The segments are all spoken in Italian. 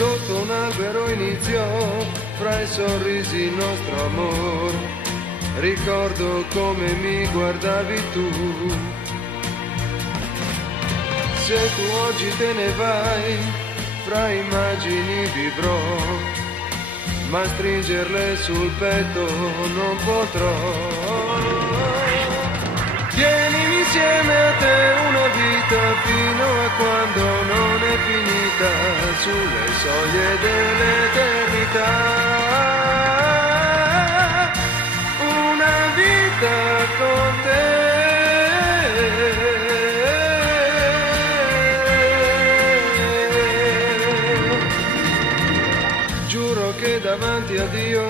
Sotto un albero iniziò, fra i sorrisi il nostro amor. Ricordo come mi guardavi tu. Se tu oggi te ne vai, fra immagini vivrò, ma stringerle sul petto non potrò. Tienimi insieme a te una vita fino a quando non è finita, sulle soglie dell'eternità. Una vita con te. Giuro che davanti a Dio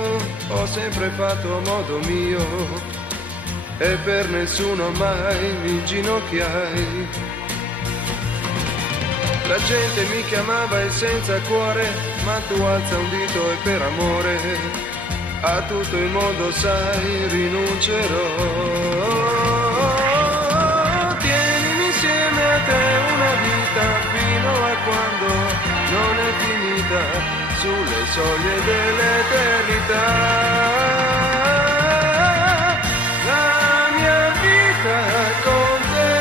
ho sempre fatto a modo mio e per nessuno mai mi inginocchiai. La gente mi chiamava il senza cuore, ma tu alza un dito e per amore a tutto il mondo sai rinuncerò. Tienimi insieme a te una vita fino a quando non è finita, sulle soglie dell'eternità. Con te.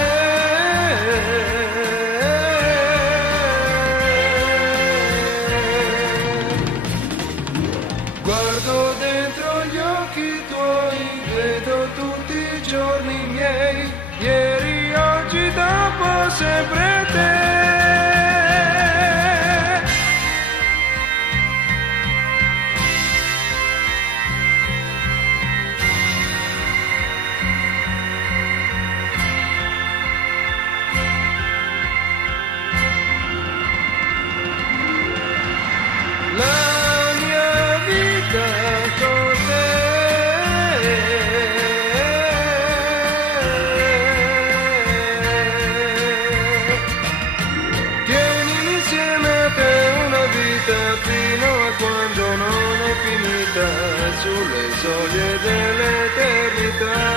Guardo dentro gli occhi tuoi, vedo tutti i giorni miei, ieri, oggi, dopo, sempre te. La mia vita con te. Tienimi insieme a te una vita fino a quando non è finita, sulle soglie dell'eternità.